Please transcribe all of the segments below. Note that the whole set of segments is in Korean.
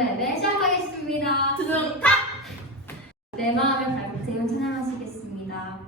예배 시작하겠습니다. 두둥탁! 내 마음의 발걸음 찬양하시겠습니다.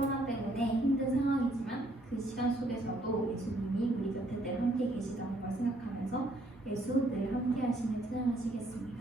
코로나 때문에 힘든 상황이지만 그 시간 속에서도 예수님이 우리 곁에 늘 함께 계시다는 걸 생각하면서 예수 늘 함께 하시는 찬양하시겠습니다.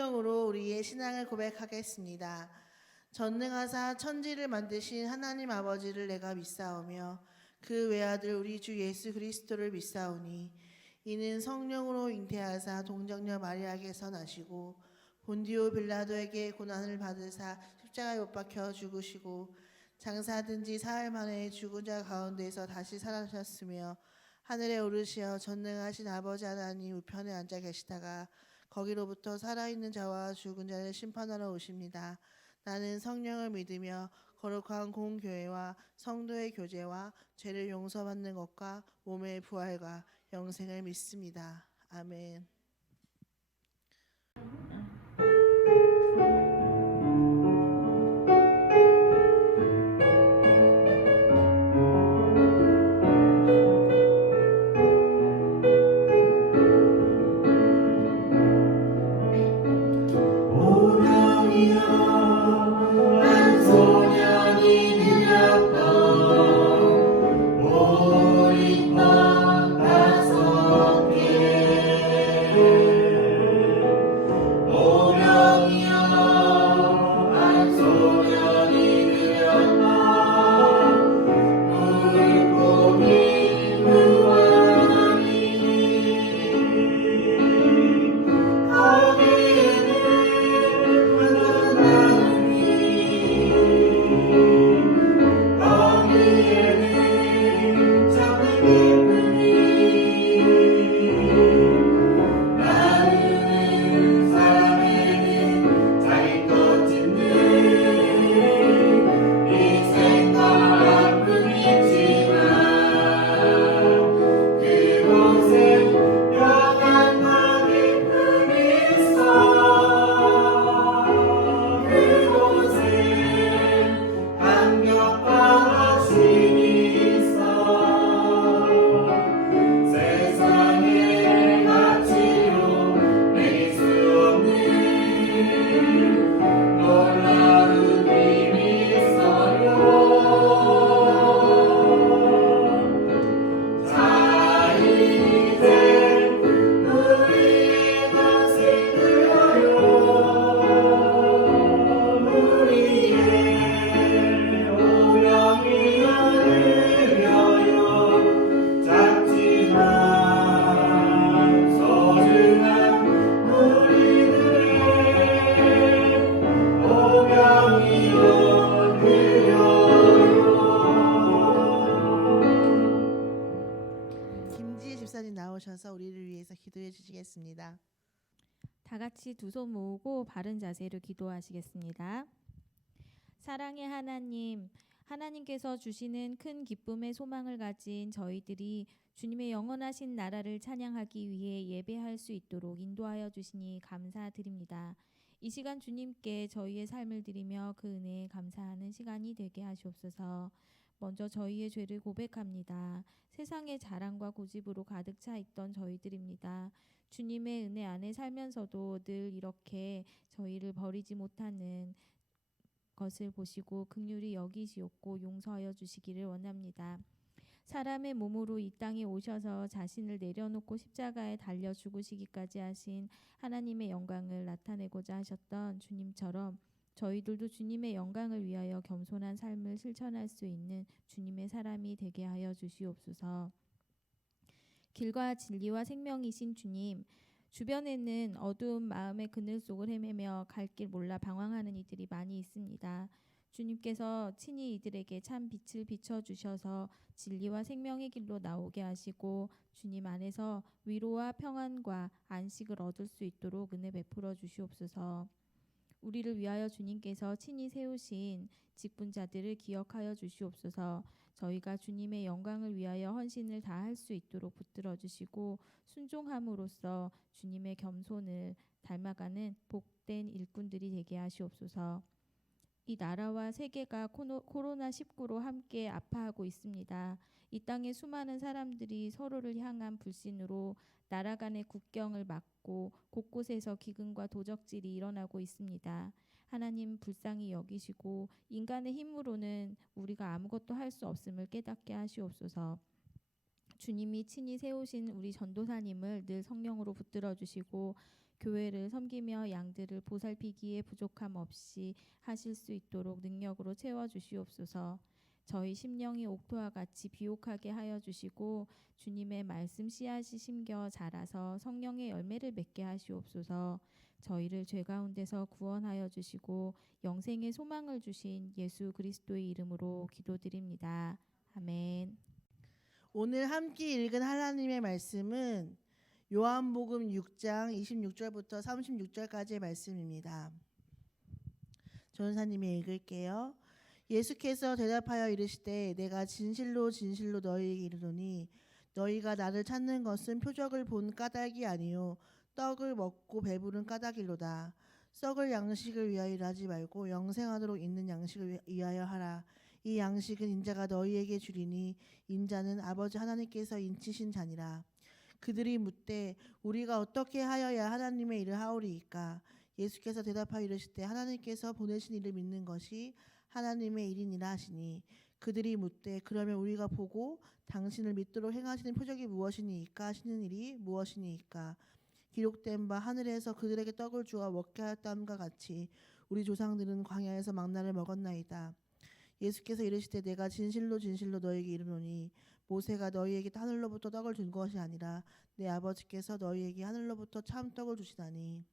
성경으로 우리의 신앙을 고백하겠습니다. 전능하사 천지를 만드신 하나님 아버지를 내가 믿사오며 그 외아들 우리 주 예수 그리스도를 믿사오니 이는 성령으로 잉태하사 동정녀 마리아에게서 나시고 본디오 빌라도에게 고난을 받으사 십자가에 못 박혀 죽으시고 장사된 지 사흘 만에 죽은 자 가운데서 다시 살아나셨으며 하늘에 오르시어 전능하신 아버지 하나님 우편에 앉아 계시다가 거기로부터 살아있는 자와 죽은 자를 심판하러 오십니다. 나는 성령을 믿으며 거룩한 공교회와 성도의 교제와 죄를 용서받는 것과 몸의 부활과 영생을 믿습니다. 아멘. 나오셔서 우리를 위해서 기도해 주시겠습니다. 다 같이 두 손 모으고 바른 자세로 기도하시겠습니다. 사랑의 하나님, 하나님께서 주시는 큰 기쁨의 소망을 가진 저희들이 주님의 영원하신 나라를 찬양하기 위해 예배할 수 있도록 인도하여 주시니 감사드립니다. 이 시간 주님께 저희의 삶을 드리며 그 은혜에 감사하는 시간이 되게 하시옵소서. 먼저 저희의 죄를 고백합니다. 세상의 자랑과 고집으로 가득 차 있던 저희들입니다. 주님의 은혜 안에 살면서도 늘 이렇게 저희를 버리지 못하는 것을 보시고 긍휼히 여기시옵고 용서하여 주시기를 원합니다. 사람의 몸으로 이 땅에 오셔서 자신을 내려놓고 십자가에 달려 죽으시기까지 하신 하나님의 영광을 나타내고자 하셨던 주님처럼 저희들도 주님의 영광을 위하여 겸손한 삶을 실천할 수 있는 주님의 사람이 되게 하여 주시옵소서. 길과 진리와 생명이신 주님, 주변에는 어두운 마음의 그늘 속을 헤매며 갈 길 몰라 방황하는 이들이 많이 있습니다. 주님께서 친히 이들에게 참 빛을 비춰주셔서 진리와 생명의 길로 나오게 하시고 주님 안에서 위로와 평안과 안식을 얻을 수 있도록 은혜 베풀어 주시옵소서. 우리를 위하여 주님께서 친히 세우신 직분자들을 기억하여 주시옵소서. 저희가 주님의 영광을 위하여 헌신을 다할 수 있도록 붙들어 주시고 순종함으로써 주님의 겸손을 닮아가는 복된 일꾼들이 되게 하시옵소서. 이 나라와 세계가 코로나19로 함께 아파하고 있습니다. 이 땅의 수많은 사람들이 서로를 향한 불신으로 나라 간의 국경을 막고 곳곳에서 기근과 도적질이 일어나고 있습니다. 하나님 불쌍히 여기시고 인간의 힘으로는 우리가 아무것도 할 수 없음을 깨닫게 하시옵소서. 주님이 친히 세우신 우리 전도사님을 늘 성령으로 붙들어 주시고 교회를 섬기며 양들을 보살피기에 부족함 없이 하실 수 있도록 능력으로 채워 주시옵소서. 저희 심령이 옥토와 같이 비옥하게 하여 주시고 주님의 말씀 씨앗이 심겨 자라서 성령의 열매를 맺게 하시옵소서. 저희를 죄 가운데서 구원하여 주시고 영생의 소망을 주신 예수 그리스도의 이름으로 기도드립니다. 아멘. 오늘 함께 읽은 하나님의 말씀은 요한복음 6장 26절부터 36절까지의 말씀입니다. 전사님이 읽을게요. 예수께서 대답하여 이르시되 내가 진실로 진실로 너희에게 이르노니 너희가 나를 찾는 것은 표적을 본 까닭이 아니요 떡을 먹고 배부른 까닭일로다. 썩을 양식을 위하여 일하지 말고 영생하도록 있는 양식을 위하여 하라. 이 양식은 인자가 너희에게 주리니 인자는 아버지 하나님께서 인치신 자니라. 그들이 묻되 우리가 어떻게 하여야 하나님의 일을 하오리이까. 예수께서 대답하여 이르시되 하나님께서 보내신 이를 믿는 것이 하나님의 일이니라 하시니 그들이 묻되 그러면 우리가 보고 당신을 믿도록 행하시는 표적이 무엇이니이까 하시는 일이 무엇이니이까. 기록된 바 하늘에서 그들에게 떡을 주어 먹게 하였다함과 같이 우리 조상들은 광야에서 망나를 먹었나이다. 예수께서 이르시되 내가 진실로 진실로 너희에게 이르노니 모세가 너희에게 하늘로부터 떡을 준 것이 아니라 내 아버지께서 너희에게 하늘로부터 참 떡을 주시다니.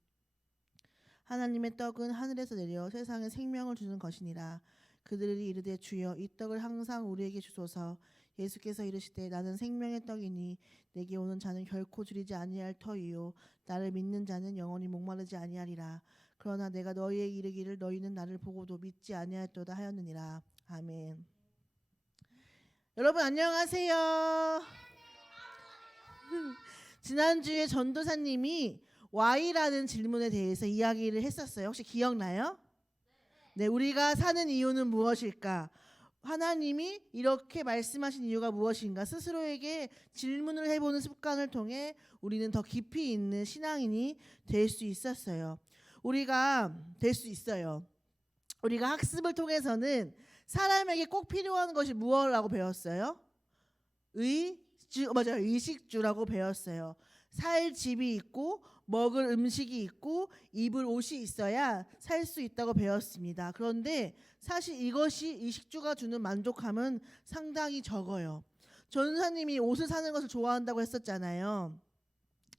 하나님의 떡은 하늘에서 내려 세상에 생명을 주는 것이니라. 그들이 이르되 주여 이 떡을 항상 우리에게 주소서. 예수께서 이르시되 나는 생명의 떡이니 내게 오는 자는 결코 줄이지 아니할 터이요 나를 믿는 자는 영원히 목마르지 아니하리라. 그러나 내가 너희에게 이르기를 너희는 나를 보고도 믿지 아니하였도다 하였느니라. 아멘. 여러분 안녕하세요. 지난주에 전도사님이 Y라는 질문에 대해서 이야기를 했었어요. 혹시 기억나요? 네, 우리가 사는 이유는 무엇일까? 하나님이 이렇게 말씀하신 이유가 무엇인가? 스스로에게 질문을 해보는 습관을 통해 우리는 더 깊이 있는 신앙인이 될 수 있었어요. 우리가 될 수 있어요. 우리가 학습을 통해서는 사람에게 꼭 필요한 것이 무엇이라고 배웠어요? 맞아요. 의식주라고 배웠어요. 살 집이 있고 먹을 음식이 있고 입을 옷이 있어야 살 수 있다고 배웠습니다. 그런데 사실 이것이 의식주가 주는 만족감은 상당히 적어요. 전사님이 옷을 사는 것을 좋아한다고 했었잖아요.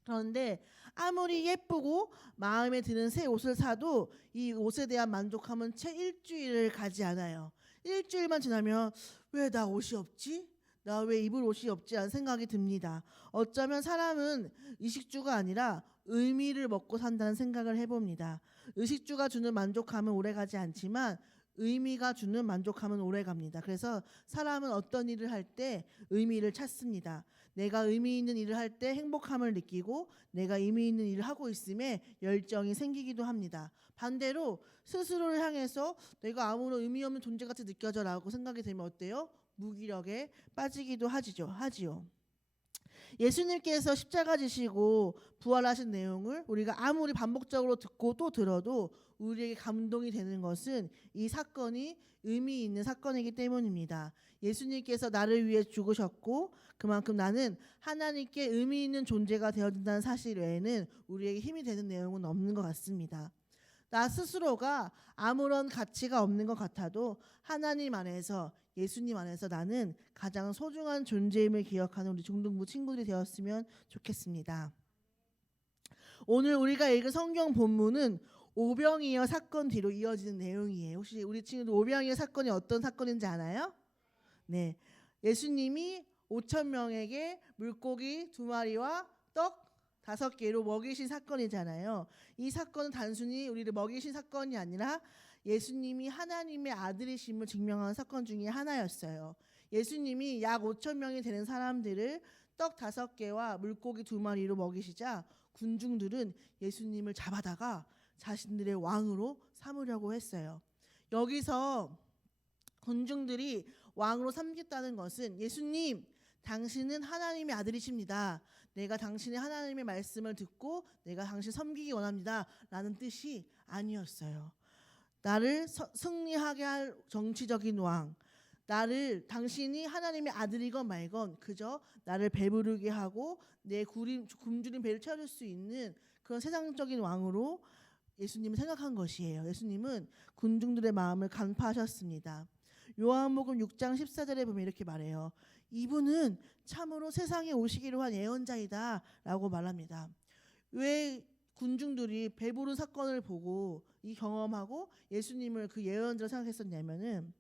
그런데 아무리 예쁘고 마음에 드는 새 옷을 사도 이 옷에 대한 만족함은 채 일주일을 가지 않아요. 일주일만 지나면 왜 나 옷이 없지? 나 왜 입을 옷이 없지? 라는 생각이 듭니다. 어쩌면 사람은 의식주가 아니라 의미를 먹고 산다는 생각을 해봅니다. 의식주가 주는 만족감은 오래가지 않지만 의미가 주는 만족함은 오래갑니다. 그래서 사람은 어떤 일을 할 때 의미를 찾습니다. 내가 의미 있는 일을 할 때 행복함을 느끼고 내가 의미 있는 일을 하고 있음에 열정이 생기기도 합니다. 반대로 스스로를 향해서 내가 아무런 의미 없는 존재같이 느껴져라고 생각이 되면 어때요? 무기력에 빠지기도 하지요. 예수님께서 십자가 지시고 부활하신 내용을 우리가 아무리 반복적으로 듣고 또 들어도 우리에게 감동이 되는 것은 이 사건이 의미 있는 사건이기 때문입니다. 예수님께서 나를 위해 죽으셨고 그만큼 나는 하나님께 의미 있는 존재가 되어진다는 사실 외에는 우리에게 힘이 되는 내용은 없는 것 같습니다. 나 스스로가 아무런 가치가 없는 것 같아도 하나님 안에서 예수님 안에서 나는 가장 소중한 존재임을 기억하는 우리 중등부 친구들이 되었으면 좋겠습니다. 오늘 우리가 읽은 성경 본문은 오병이어 사건 뒤로 이어지는 내용이에요. 혹시 우리 친구들 오병이어 사건이 어떤 사건인지 아나요? 네, 예수님이 5,000명에게 물고기 2마리와 떡 5개로 먹이신 사건이잖아요. 이 사건은 단순히 우리를 먹이신 사건이 아니라 예수님이 하나님의 아들이심을 증명한 사건 중에 하나였어요. 예수님이 약 5,000명이 되는 사람들을 떡 5개와 물고기 2마리로 먹이시자 군중들은 예수님을 잡아다가 자신들의 왕으로 삼으려고 했어요. 여기서 군중들이 왕으로 삼겠다는 것은 예수님, 당신은 하나님의 아들이십니다. 내가 당신의 하나님의 말씀을 듣고 내가 당신 섬기기 원합니다. 라는 뜻이 아니었어요. 나를 승리하게 할 정치적인 왕, 나를 당신이 하나님의 아들이건 말건 그저 나를 배부르게 하고 내 굶주린 배를 채워줄 수 있는 그런 세상적인 왕으로 예수님을 생각한 것이에요. 예수님은 군중들의 마음을 간파하셨습니다. 요한복음 6장 14절에 보면 이렇게 말해요. 이분은 참으로 세상에 오시기로 한 예언자이다 라고 말합니다. 왜 군중들이 배부른 사건을 보고 이 경험하고 예수님을 그 예언자로 생각했었냐면은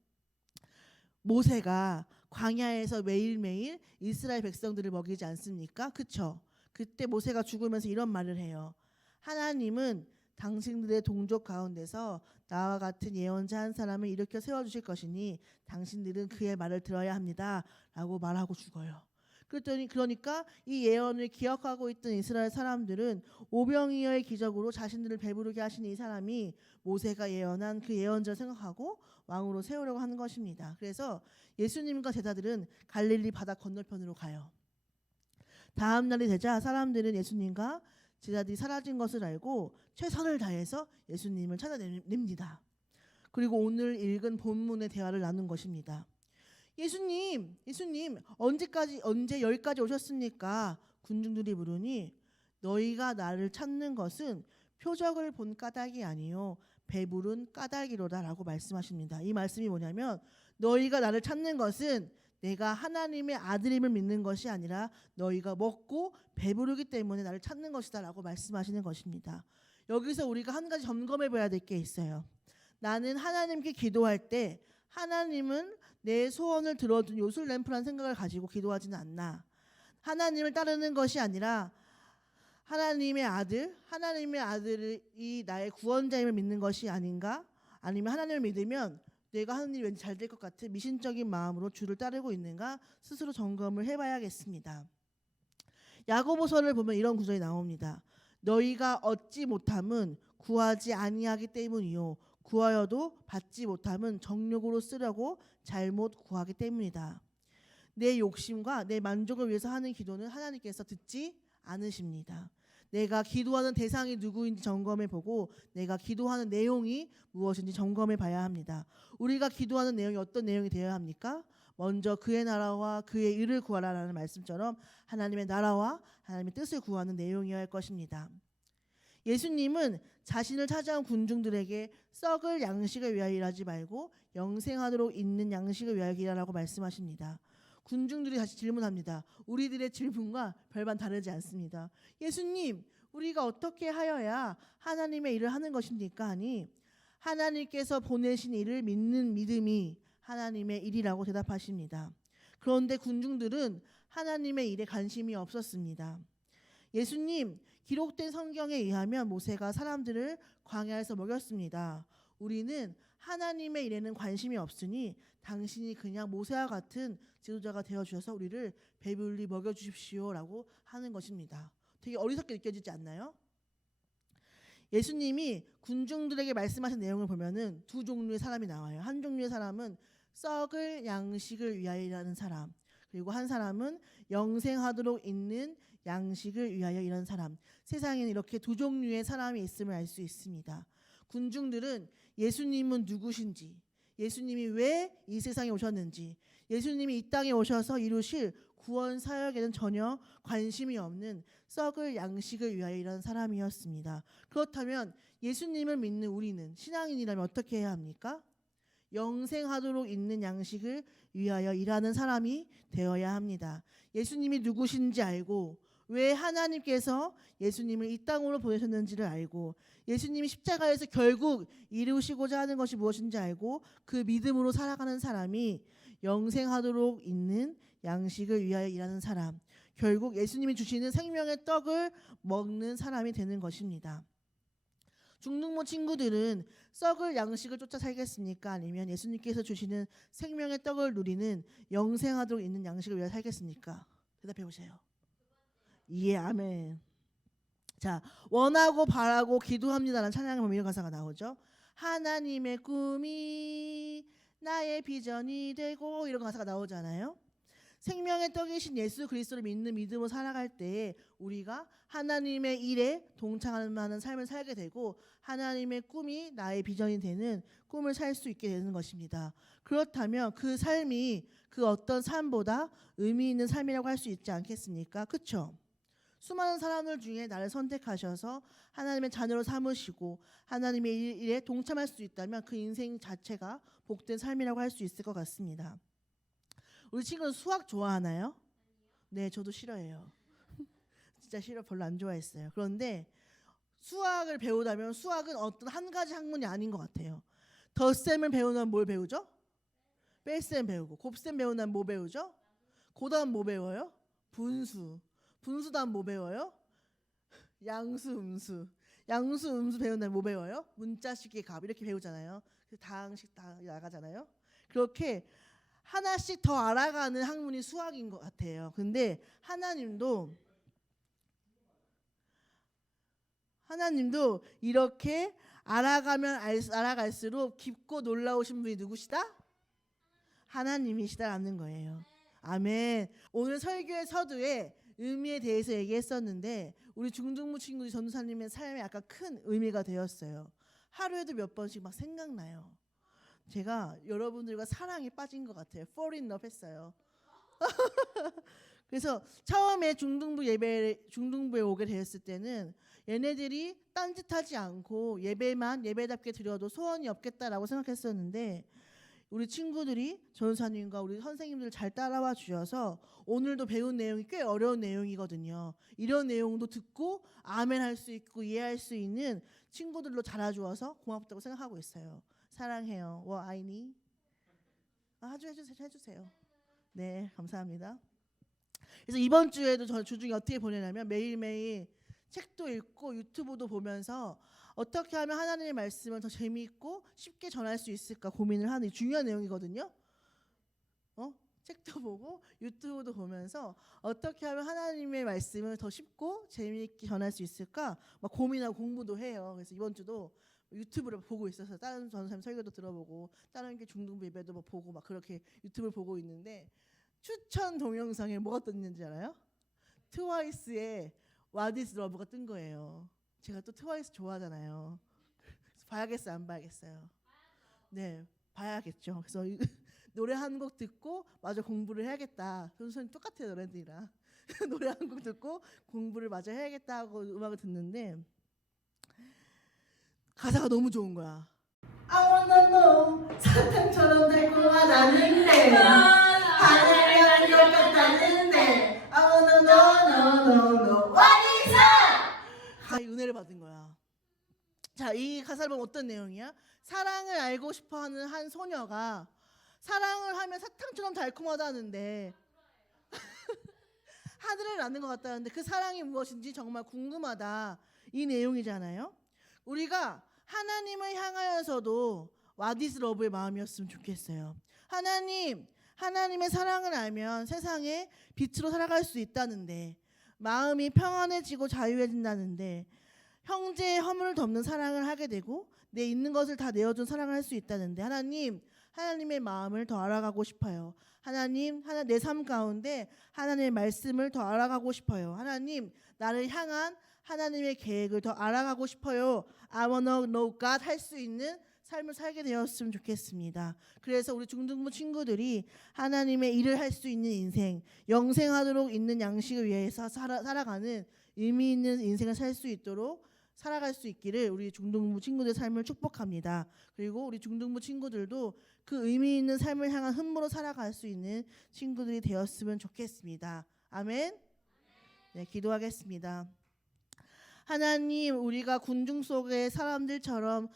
모세가 광야에서 매일매일 이스라엘 백성들을 먹이지 않습니까? 그쵸? 그때 모세가 죽으면서 이런 말을 해요. 하나님은 당신들의 동족 가운데서 나와 같은 예언자 한 사람을 일으켜 세워주실 것이니 당신들은 그의 말을 들어야 합니다 라고 말하고 죽어요. 그러니까 이 예언을 기억하고 있던 이스라엘 사람들은 오병이어의 기적으로 자신들을 배부르게 하신 이 사람이 모세가 예언한 그 예언자를 생각하고 왕으로 세우려고 하는 것입니다. 그래서 예수님과 제자들은 갈릴리 바다 건너편으로 가요. 다음 날이 되자 사람들은 예수님과 제자들이 사라진 것을 알고 최선을 다해서 예수님을 찾아냅니다. 그리고 오늘 읽은 본문의 대화를 나눈 것입니다. 예수님 언제 여기까지 오셨습니까? 군중들이 물으니 너희가 나를 찾는 것은 표적을 본 까닭이 아니요 배부른 까닭이로다 라고 말씀하십니다. 이 말씀이 뭐냐면 너희가 나를 찾는 것은 내가 하나님의 아들임을 믿는 것이 아니라 너희가 먹고 배부르기 때문에 나를 찾는 것이다 라고 말씀하시는 것입니다. 여기서 우리가 한 가지 점검해 봐야 될 게 있어요. 나는 하나님께 기도할 때 하나님은 내 소원을 들어준 요술램프라는 생각을 가지고 기도하지는 않나. 하나님을 따르는 것이 아니라 하나님의 아들이 나의 구원자임을 믿는 것이 아닌가? 아니면 하나님을 믿으면 내가 하는 일이 왠지 잘 될 것 같은 미신적인 마음으로 주를 따르고 있는가 스스로 점검을 해봐야겠습니다. 야고보서를 보면 이런 구절이 나옵니다. 너희가 얻지 못함은 구하지 아니하기 때문이요 구하여도 받지 못함은 정욕으로 쓰려고 잘못 구하기 때문이다. 내 욕심과 내 만족을 위해서 하는 기도는 하나님께서 듣지 않으십니다. 내가 기도하는 대상이 누구인지 점검해보고 내가 기도하는 내용이 무엇인지 점검해봐야 합니다. 우리가 기도하는 내용이 어떤 내용이 되어야 합니까? 먼저 그의 나라와 그의 의를 구하라라는 말씀처럼 하나님의 나라와 하나님의 뜻을 구하는 내용이어야 할 것입니다. 예수님은 자신을 찾아온 군중들에게 썩을 양식을 위하여 일하지 말고 영생하도록 있는 양식을 위하여 일하라고 말씀하십니다. 군중들이 다시 질문합니다. 우리들의 질문과 별반 다르지 않습니다. 예수님, 우리가 어떻게 하여야 하나님의 일을 하는 것입니까? 하니 하나님께서 보내신 일을 믿는 믿음이 하나님의 일이라고 대답하십니다. 그런데 군중들은 하나님의 일에 관심이 없었습니다. 예수님, 기록된 성경에 의하면 모세가 사람들을 광야에서 먹였습니다. 우리는 하나님의 일에는 관심이 없으니 당신이 그냥 모세와 같은 지도자가 되어주셔서 우리를 배불리 먹여주십시오 라고 하는 것입니다. 되게 어리석게 느껴지지 않나요? 예수님이 군중들에게 말씀하신 내용을 보면은 두 종류의 사람이 나와요. 한 종류의 사람은 썩을 양식을 위하여 일하는 사람, 그리고 한 사람은 영생하도록 있는 양식을 위하여 일하는 사람. 세상에는 이렇게 두 종류의 사람이 있음을 알 수 있습니다. 군중들은 예수님은 누구신지, 예수님이 왜 이 세상에 오셨는지, 예수님이 이 땅에 오셔서 이루실 구원 사역에는 전혀 관심이 없는 썩을 양식을 위하여 일하는 사람이었습니다. 그렇다면 예수님을 믿는 우리는 신앙인이라면 어떻게 해야 합니까? 영생하도록 있는 양식을 위하여 일하는 사람이 되어야 합니다. 예수님이 누구신지 알고 왜 하나님께서 예수님을 이 땅으로 보내셨는지를 알고 예수님이 십자가에서 결국 이루시고자 하는 것이 무엇인지 알고 그 믿음으로 살아가는 사람이 영생하도록 있는 양식을 위하여 일하는 사람, 결국 예수님이 주시는 생명의 떡을 먹는 사람이 되는 것입니다. 중등부 친구들은 썩을 양식을 쫓아 살겠습니까? 아니면 예수님께서 주시는 생명의 떡을 누리는 영생하도록 있는 양식을 위하여 살겠습니까? 대답해 보세요. 예, 아멘. 자, 원하고 바라고 기도합니다라는 찬양을 보면 이런 가사가 나오죠. 하나님의 꿈이 나의 비전이 되고 이런 가사가 나오잖아요. 생명의 떡이신 예수 그리스도를 믿는 믿음으로 살아갈 때에 우리가 하나님의 일에 동참하는 삶을 살게 되고 하나님의 꿈이 나의 비전이 되는 꿈을 살 수 있게 되는 것입니다. 그렇다면 그 삶이 그 어떤 삶보다 의미 있는 삶이라고 할 수 있지 않겠습니까? 그렇죠? 수많은 사람들 중에 나를 선택하셔서 하나님의 자녀로 삼으시고 하나님의 일에 동참할 수 있다면 그 인생 자체가 복된 삶이라고 할 수 있을 것 같습니다. 우리 친구는 수학 좋아하나요? 네, 저도 싫어해요. 진짜 싫어, 별로 안 좋아했어요. 그런데 수학을 배우다면 수학은 어떤 한 가지 학문이 아닌 것 같아요. 덧셈을 배우면 뭘 배우죠? 뺄셈 배우고, 곱셈 배우면 뭐 배우죠? 그 다음 뭐 배워요? 분수. 분수 다음 뭐 배워요? 양수, 음수. 양수, 음수 배운 다음 뭐 배워요? 문자식의 값 이렇게 배우잖아요. 다항식 다 나가잖아요. 그렇게 하나씩 더 알아가는 학문이 수학인 것 같아요. 근데 하나님도 이렇게 알아가면 알아갈수록 깊고 놀라우신 분이 누구시다? 하나님이시다라는 거예요. 아멘. 오늘 설교의 서두에 의미에 대해서 얘기했었는데 우리 중등부 친구들 전도사님의 삶에 약간 큰 의미가 되었어요. 하루에도 몇 번씩 막 생각나요. 제가 여러분들과 사랑에 빠진 것 같아요. fall in love 했어요. 그래서 처음에 중등부에 오게 되었을 때는 얘네들이 딴짓하지 않고 예배만 예배답게 드려도 소원이 없겠다라고 생각했었는데 우리 친구들이 전사님과 우리 선생님들 잘 따라와 주셔서 오늘도 배운 내용이 꽤 어려운 내용이거든요. 이런 내용도 듣고 아멘 할 수 있고 이해할 수 있는 친구들로 자라주어서 고맙다고 생각하고 있어요. 사랑해요. 아이니 해주세요. 네, 감사합니다. 그래서 이번 주에도 저 주중에 어떻게 보내냐면 매일매일 책도 읽고 유튜브도 보면서 어떻게 하면 하나님의 말씀을 더 재미있고 쉽게 전할 수 있을까 고민을 하는 중요한 내용이거든요. 책도 보고 유튜브도 보면서 어떻게 하면 하나님의 말씀을 더 쉽고 재미있게 전할 수 있을까 막 고민하고 공부도 해요. 그래서 이번 주도 유튜브를 보고 있어서 다른 전사님 설교도 들어보고 다른 게 중등부 예배도 보고 막 그렇게 유튜브를 보고 있는데 추천 동영상에 뭐가 떴는지 알아요? 트와이스의 What is Love가 뜬 거예요. 제가 또 트와이스 좋아하잖아요. 봐야겠어요, 안 봐야겠어요? 네, 봐야겠죠. 그래서 노래 한 곡 듣고 마저 공부를 해야겠다. 선생님 똑같아요, 노래들이랑. 노래 한 곡 듣고 공부를 마저 해야겠다 하고 음악을 듣는데 가사가 너무 좋은 거야. I wanna know 사탕처럼 달콤하다는데 하늘을 가는 것 같다는데 I wanna know what is love. 은혜를 받은 거야. 자, 이 가사를 보면 어떤 내용이야? 사랑을 알고 싶어하는 한 소녀가 사랑을 하면 사탕처럼 달콤하다는데 하늘을 나는 것 같다는데 그 사랑이 무엇인지 정말 궁금하다. 이 내용이잖아요. 우리가 하나님을 향하여서도 What is love의 마음이었으면 좋겠어요. 하나님의 사랑을 알면 세상에 빛으로 살아갈 수 있다는데 마음이 평안해지고 자유해진다는데 형제의 허물을 덮는 사랑을 하게 되고 내 있는 것을 다 내어준 사랑을 할 수 있다는데 하나님의 마음을 더 알아가고 싶어요. 내 삶 가운데 하나님의 말씀을 더 알아가고 싶어요. 하나님, 나를 향한 하나님의 계획을 더 알아가고 싶어요. I wanna know God 할 수 있는 삶을 살게 되었으면 좋겠습니다. 그래서 우리 중등부 친구들이 하나님의 일을 할 수 있는 인생, 영생하도록 있는 양식을 위해서 살아가는 의미 있는 인생을 살 수 있도록 살아갈 수 있기를 우리 중등부 친구들의 삶을 축복합니다. 그리고 우리 중등부 친구들도 그 의미 있는 삶을 향한 흠모로 살아갈 수 있는 친구들이 되었으면 좋겠습니다. 아멘. 네, 기도하겠습니다. 하나님, 우리가 군중 속의 사람들처럼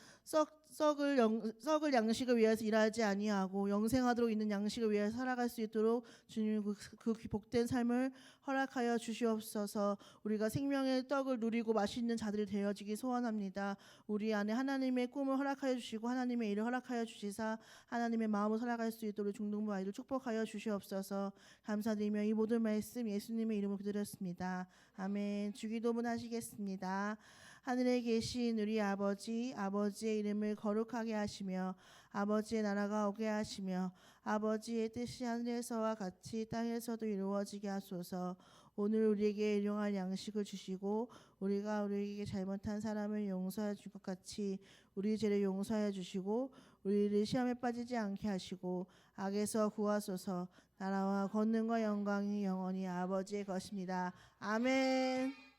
썩을 양식을 위해서 일하지 아니하고 영생하도록 있는 양식을 위해서 살아갈 수 있도록 주님 그 복된 삶을 허락하여 주시옵소서. 우리가 생명의 떡을 누리고 맛있는 자들이 되어지기 소원합니다. 우리 안에 하나님의 꿈을 허락하여 주시고 하나님의 일을 허락하여 주시사 하나님의 마음으로 살아갈 수 있도록 중등부 아이들 축복하여 주시옵소서. 감사드리며 이 모든 말씀 예수님의 이름으로 기도드렸습니다. 아멘. 주기도문 하시겠습니다. 하늘에 계신 우리 아버지의 이름을 거룩하게 하시며 아버지의 나라가 오게 하시며 아버지의 뜻이 하늘에서와 같이 땅에서도 이루어지게 하소서. 오늘 우리에게 일용할 양식을 주시고 우리가 우리에게 잘못한 사람을 용서해 줄 것 같이 우리 죄를 용서해 주시고 우리를 시험에 빠지지 않게 하시고 악에서 구하소서. 나라와 권능과 영광이 영원히 아버지의 것입니다. 아멘.